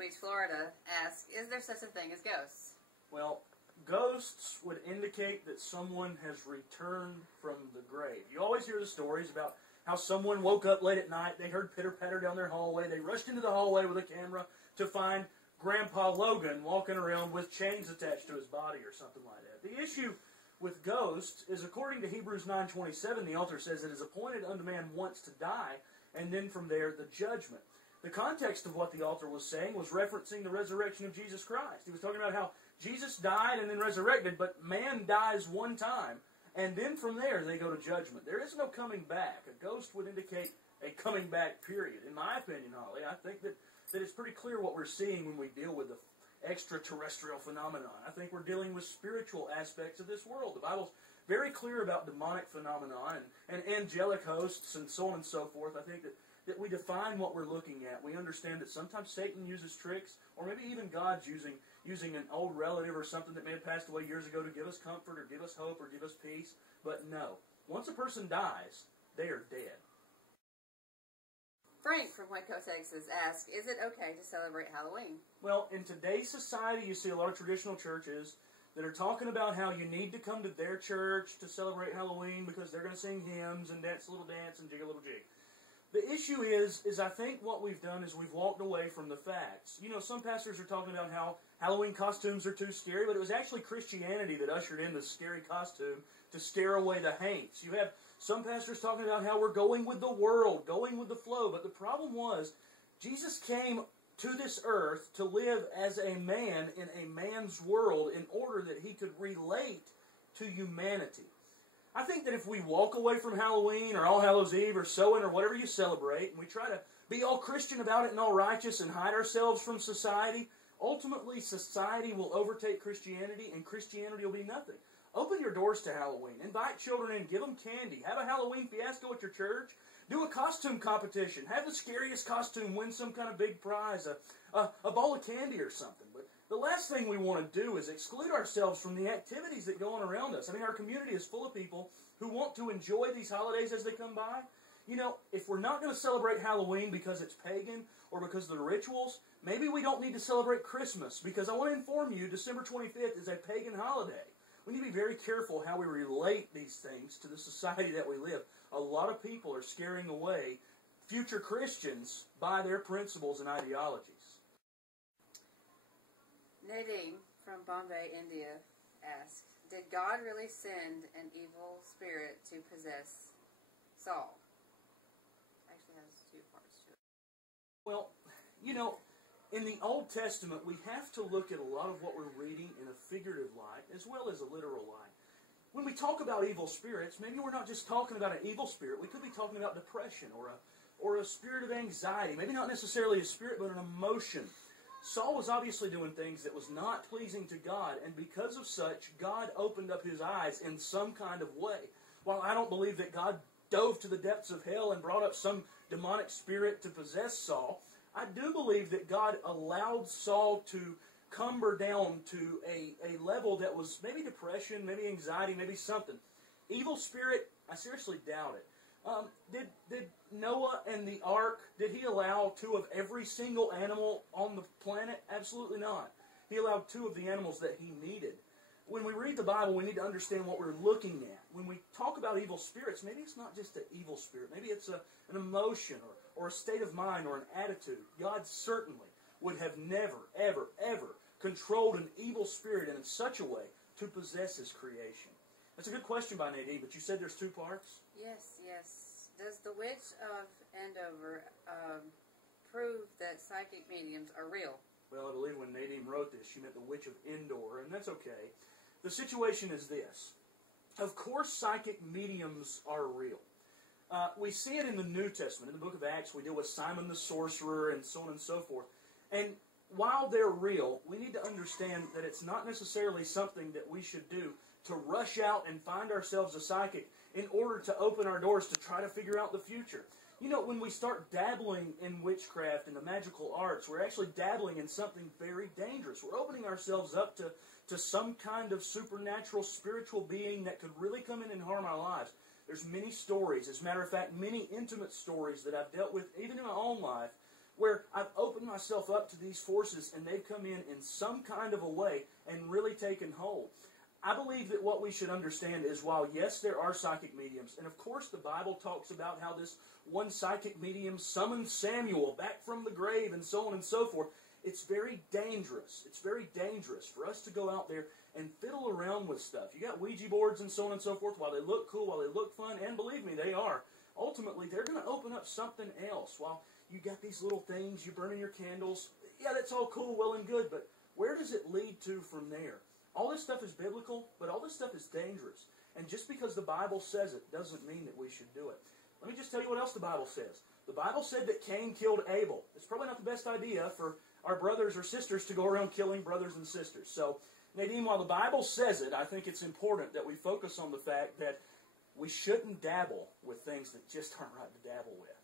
Beach, Florida, asks, is there such a thing as ghosts? Well, ghosts would indicate that someone has returned from the grave. You always hear the stories about how someone woke up late at night, they heard pitter-patter down their hallway, they rushed into the hallway with a camera to find Grandpa Logan walking around with chains attached to his body or something like that. The issue with ghosts is, according to Hebrews 9:27, the author says it is appointed unto man once to die, and then from there the judgment. The context of what the author was saying was referencing the resurrection of Jesus Christ. He was talking about how Jesus died and then resurrected, but man dies one time, and then from there they go to judgment. There is no coming back. A ghost would indicate a coming back period. In my opinion, Holly, I think that it's pretty clear what we're seeing when we deal with the extraterrestrial phenomenon. I think we're dealing with spiritual aspects of this world. The Bible's very clear about demonic phenomenon and angelic hosts and so on and so forth. I think that we define what we're looking at. We understand that sometimes Satan uses tricks, or maybe even God's using an old relative or something that may have passed away years ago to give us comfort or give us hope or give us peace. But no, once a person dies, they are dead. Frank from Waco, Texas asks, is it okay to celebrate Halloween? Well, in today's society, you see a lot of traditional churches that are talking about how you need to come to their church to celebrate Halloween because they're going to sing hymns and dance a little dance and jig a little jig. The issue is I think what we've done is we've walked away from the facts. You know, some pastors are talking about how Halloween costumes are too scary, but it was actually Christianity that ushered in the scary costume to scare away the haints. You have some pastors talking about how we're going with the world, going with the flow, but the problem was Jesus came to this earth to live as a man in a man's world in order that he could relate to humanity. I think that if we walk away from Halloween or All Hallows Eve or Samhain or whatever you celebrate, and we try to be all Christian about it and all righteous and hide ourselves from society, ultimately society will overtake Christianity and Christianity will be nothing. Open your doors to Halloween. Invite children in. Give them candy. Have a Halloween fiasco at your church. Do a costume competition. Have the scariest costume win some kind of big prize, a bowl of candy or something. But the last thing we want to do is exclude ourselves from the activities that go on around us. I mean, our community is full of people who want to enjoy these holidays as they come by. You know, if we're not going to celebrate Halloween because it's pagan or because of the rituals, maybe we don't need to celebrate Christmas, because I want to inform you, December 25th is a pagan holiday. We need to be very careful how we relate these things to the society that we live. A lot of people are scaring away future Christians by their principles and ideologies. Nadine from Bombay, India asks, did God really send an evil spirit to possess Saul? Actually has two parts to it. Well, you know, in the Old Testament, we have to look at a lot of what we're reading in a figurative light as well as a literal light. When we talk about evil spirits, maybe we're not just talking about an evil spirit. We could be talking about depression or a spirit of anxiety. Maybe not necessarily a spirit, but an emotion. Saul was obviously doing things that was not pleasing to God, and because of such, God opened up his eyes in some kind of way. While I don't believe that God dove to the depths of hell and brought up some demonic spirit to possess Saul, I do believe that God allowed Saul to cumber down to a level that was maybe depression, maybe anxiety, maybe something. Evil spirit, I seriously doubt it. Did Noah and the ark, did he allow two of every single animal on the planet? Absolutely not. He allowed two of the animals that he needed. When we read the Bible, we need to understand what we're looking at. When we talk about evil spirits, maybe it's not just an evil spirit. Maybe it's an emotion or a state of mind or an attitude. God certainly would have never, ever, ever controlled an evil spirit in such a way to possess his creation. That's a good question by Nadine, but you said there's two parts? Yes, yes. Does the witch of Andover prove that psychic mediums are real? Well, I believe when Nadine wrote this, she meant the witch of Endor, and that's okay. The situation is this. Of course, psychic mediums are real. We see it in the New Testament. In the book of Acts, we deal with Simon the sorcerer and so on and so forth. And while they're real, we need to understand that it's not necessarily something that we should do to rush out and find ourselves a psychic in order to open our doors to try to figure out the future. You know, when we start dabbling in witchcraft and the magical arts, we're actually dabbling in something very dangerous. We're opening ourselves up to some kind of supernatural, spiritual being that could really come in and harm our lives. There's many stories, as a matter of fact, many intimate stories that I've dealt with, even in my own life, where I've opened myself up to these forces and they've come in some kind of a way and really taken hold. I believe that what we should understand is, while yes, there are psychic mediums, and of course the Bible talks about how this one psychic medium summoned Samuel back from the grave and so on and so forth, it's very dangerous. It's very dangerous for us to go out there and fiddle around with stuff. You got Ouija boards and so on and so forth. While they look cool, while they look fun, and believe me, they are, ultimately they're going to open up something else. While you got these little things, you burn in your candles, yeah, that's all cool, well and good, but where does it lead to from there? All this stuff is biblical, but all this stuff is dangerous. And just because the Bible says it doesn't mean that we should do it. Let me just tell you what else the Bible says. The Bible said that Cain killed Abel. It's probably not the best idea for our brothers or sisters to go around killing brothers and sisters. So, Nadine, while the Bible says it, I think it's important that we focus on the fact that we shouldn't dabble with things that just aren't right to dabble with.